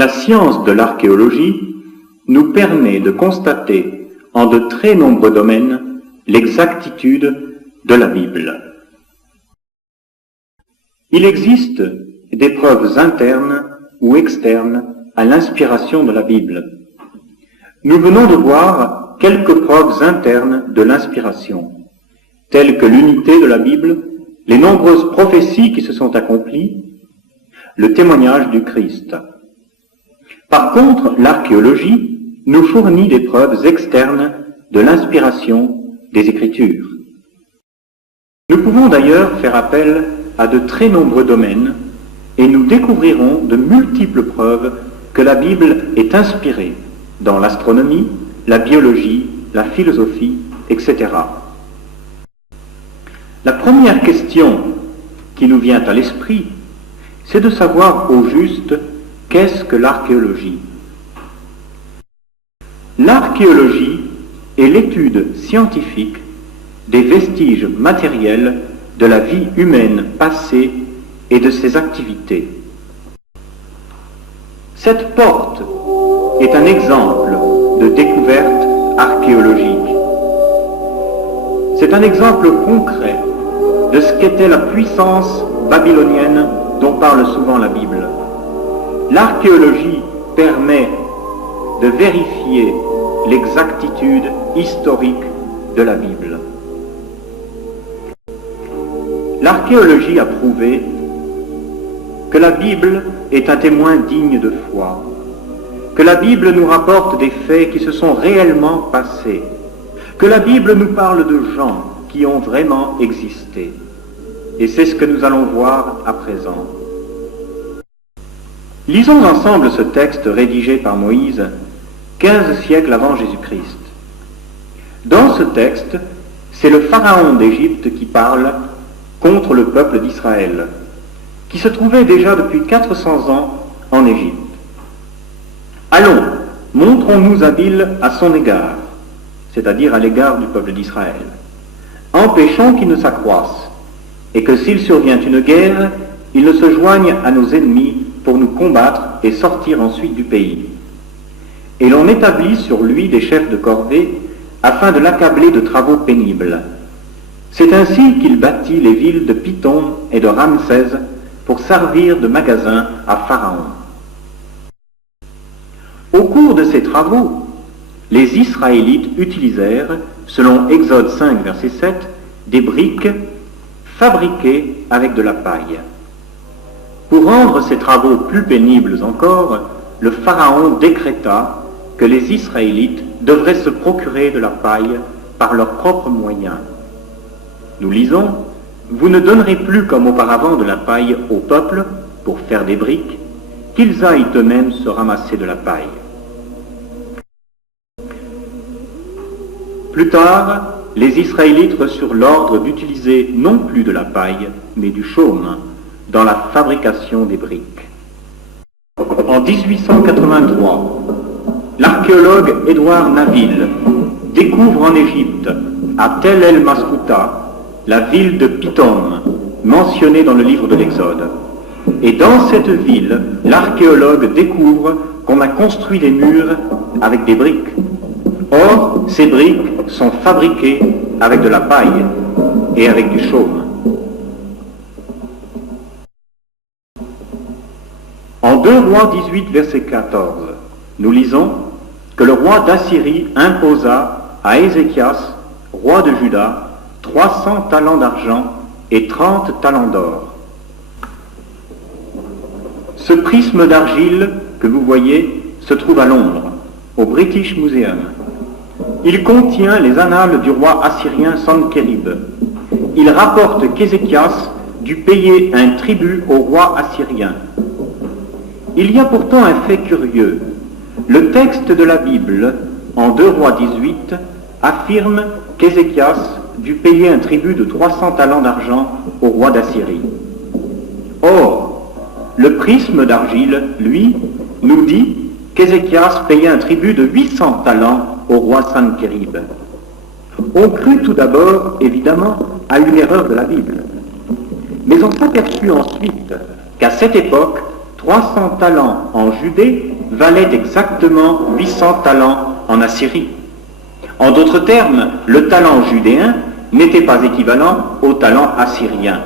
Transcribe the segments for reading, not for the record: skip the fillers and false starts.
La science de l'archéologie nous permet de constater en de très nombreux domaines l'exactitude de la Bible. Il existe des preuves internes ou externes à l'inspiration de la Bible. Nous venons de voir quelques preuves internes de l'inspiration, telles que l'unité de la Bible, les nombreuses prophéties qui se sont accomplies, le témoignage du Christ. Par contre, l'archéologie nous fournit des preuves externes de l'inspiration des Écritures. Nous pouvons d'ailleurs faire appel à de très nombreux domaines et nous découvrirons de multiples preuves que la Bible est inspirée dans l'astronomie, la biologie, la philosophie, etc. La première question qui nous vient à l'esprit, c'est de savoir au juste qu'est-ce que l'archéologie. L'archéologie est l'étude scientifique des vestiges matériels de la vie humaine passée et de ses activités. Cette porte est un exemple de découverte archéologique. C'est un exemple concret de ce qu'était la puissance babylonienne dont parle souvent la Bible. L'archéologie permet de vérifier l'exactitude historique de la Bible. L'archéologie a prouvé que la Bible est un témoin digne de foi, que la Bible nous rapporte des faits qui se sont réellement passés, que la Bible nous parle de gens qui ont vraiment existé. Et c'est ce que nous allons voir à présent. Lisons ensemble ce texte rédigé par Moïse, 15 siècles avant Jésus-Christ. Dans ce texte, c'est le pharaon d'Égypte qui parle contre le peuple d'Israël, qui se trouvait déjà depuis 400 ans en Égypte. Allons, montrons-nous habiles à son égard, c'est-à-dire à l'égard du peuple d'Israël. Empêchons qu'il ne s'accroisse, et que s'il survient une guerre, il ne se joigne à nos ennemis pour nous combattre et sortir ensuite du pays. Et l'on établit sur lui des chefs de corvée afin de l'accabler de travaux pénibles. C'est ainsi qu'il bâtit les villes de Python et de Ramsès pour servir de magasin à Pharaon. Au cours de ces travaux, les Israélites utilisèrent, selon Exode 5, verset 7, des briques fabriquées avec de la paille. Pour rendre ces travaux plus pénibles encore, le Pharaon décréta que les Israélites devraient se procurer de la paille par leurs propres moyens. Nous lisons, « Vous ne donnerez plus comme auparavant de la paille au peuple pour faire des briques, qu'ils aillent eux-mêmes se ramasser de la paille. » Plus tard, les Israélites reçurent l'ordre d'utiliser non plus de la paille, mais du chaume dans la fabrication des briques. En 1883, l'archéologue Édouard Naville découvre en Égypte, à Tel El Mascouta, la ville de Python, mentionnée dans le livre de l'Exode. Et dans cette ville, l'archéologue découvre qu'on a construit des murs avec des briques. Or, ces briques sont fabriquées avec de la paille et avec du chaume. En 2 Rois 18, verset 14, nous lisons que le roi d'Assyrie imposa à Ézéchias, roi de Juda, 300 talents d'argent et 30 talents d'or. Ce prisme d'argile que vous voyez se trouve à Londres, au British Museum. Il contient les annales du roi assyrien Sankérib. Il rapporte qu'Ézéchias dut payer un tribut au roi assyrien. Il y a pourtant un fait curieux. Le texte de la Bible, en 2 Rois 18, affirme qu'Ézéchias dut payer un tribut de 300 talents d'argent au roi d'Assyrie. Or, le prisme d'argile, lui, nous dit qu'Ézéchias payait un tribut de 800 talents au roi Sankérib. On crut tout d'abord, évidemment, à une erreur de la Bible. Mais on s'aperçut ensuite qu'à cette époque, 300 talents en Judée valaient exactement 800 talents en Assyrie. En d'autres termes, le talent judéen n'était pas équivalent au talent assyrien.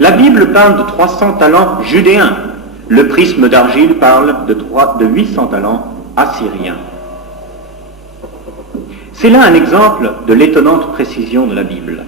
La Bible parle de 300 talents judéens. Le prisme d'argile parle de 800 talents assyriens. C'est là un exemple de l'étonnante précision de la Bible.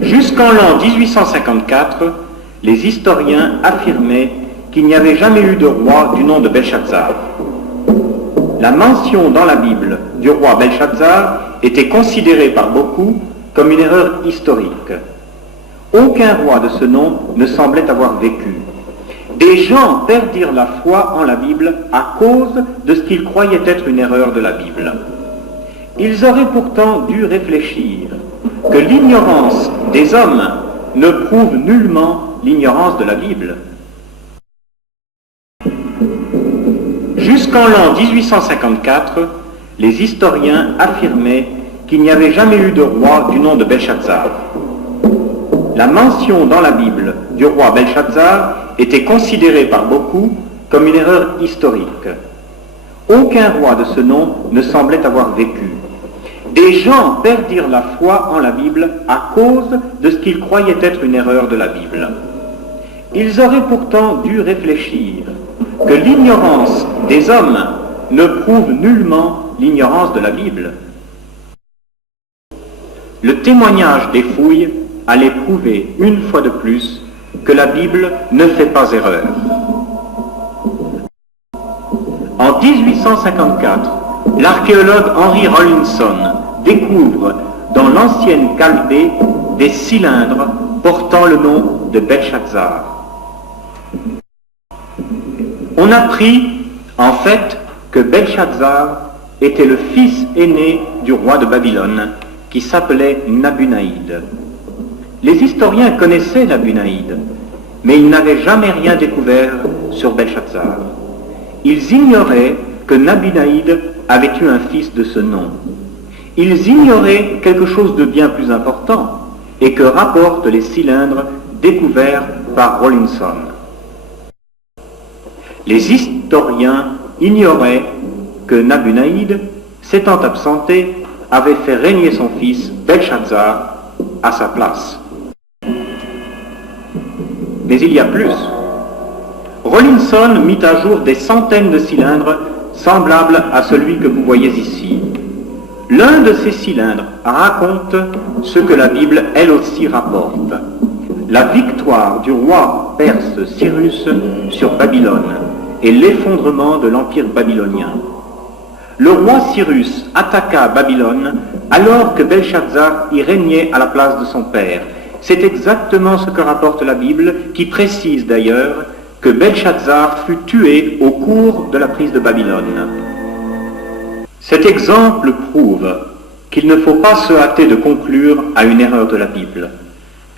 Jusqu'en l'an 1854, les historiens affirmaient qu'il n'y avait jamais eu de roi du nom de Belshazzar. La mention dans la Bible du roi Belshazzar était considérée par beaucoup comme une erreur historique. Aucun roi de ce nom ne semblait avoir vécu. Des gens perdirent la foi en la Bible à cause de ce qu'ils croyaient être une erreur de la Bible. Ils auraient pourtant dû réfléchir que l'ignorance des hommes ne prouve nullement l'ignorance de la Bible. Jusqu'en l'an 1854, les historiens affirmaient qu'il n'y avait jamais eu de roi du nom de Belshazzar. La mention dans la Bible du roi Belshazzar était considérée par beaucoup comme une erreur historique. Aucun roi de ce nom ne semblait avoir vécu. Des gens perdirent la foi en la Bible à cause de ce qu'ils croyaient être une erreur de la Bible. Ils auraient pourtant dû réfléchir que l'ignorance des hommes ne prouve nullement l'ignorance de la Bible. Le témoignage des fouilles allait prouver une fois de plus que la Bible ne fait pas erreur. En 1854, l'archéologue Henry Rawlinson découvre dans l'ancienne Chaldée des cylindres portant le nom de Belshazzar. On apprit en fait que Belshazzar était le fils aîné du roi de Babylone qui s'appelait Nabunaïd. Les historiens connaissaient Nabunaïd, mais ils n'avaient jamais rien découvert sur Belshazzar. Ils ignoraient que Nabunaïd avait eu un fils de ce nom. Ils ignoraient quelque chose de bien plus important et que rapportent les cylindres découverts par Rawlinson. Les historiens ignoraient que Nabunaïd, s'étant absenté, avait fait régner son fils Belshazzar à sa place. Mais il y a plus. Rawlinson mit à jour des centaines de cylindres semblables à celui que vous voyez ici. L'un de ces cylindres raconte ce que la Bible elle aussi rapporte. La victoire du roi perse Cyrus sur Babylone et l'effondrement de l'empire babylonien. Le roi Cyrus attaqua Babylone alors que Belshazzar y régnait à la place de son père. C'est exactement ce que rapporte la Bible, qui précise d'ailleurs que Belshazzar fut tué au cours de la prise de Babylone. Cet exemple prouve qu'il ne faut pas se hâter de conclure à une erreur de la Bible.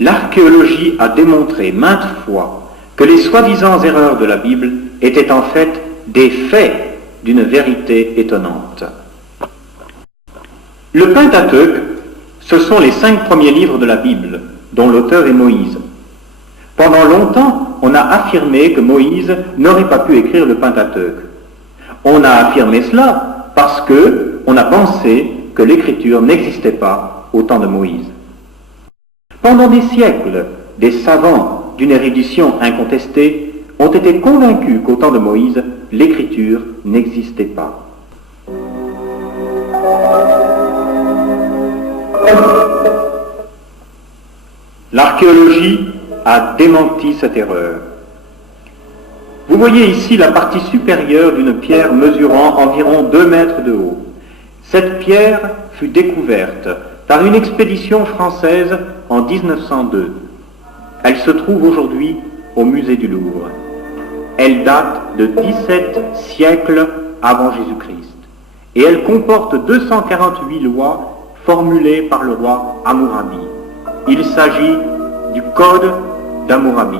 L'archéologie a démontré maintes fois que les soi-disant erreurs de la Bible étaient en fait des faits d'une vérité étonnante. Le Pentateuque, ce sont les 5 premiers livres de la Bible, dont l'auteur est Moïse. Pendant longtemps, on a affirmé que Moïse n'aurait pas pu écrire le Pentateuque. On a affirmé cela parce qu'on a pensé que l'écriture n'existait pas au temps de Moïse. Pendant des siècles, des savants d'une érudition incontestée ont été convaincus qu'au temps de Moïse, l'écriture n'existait pas. L'archéologie a démenti cette erreur. Vous voyez ici la partie supérieure d'une pierre mesurant environ 2 mètres de haut. Cette pierre fut découverte par une expédition française en 1902. Elle se trouve aujourd'hui au musée du Louvre. Elle date de 17 siècles avant Jésus-Christ et elle comporte 248 lois formulées par le roi Hammurabi. Il s'agit du Code d'Hammurabi.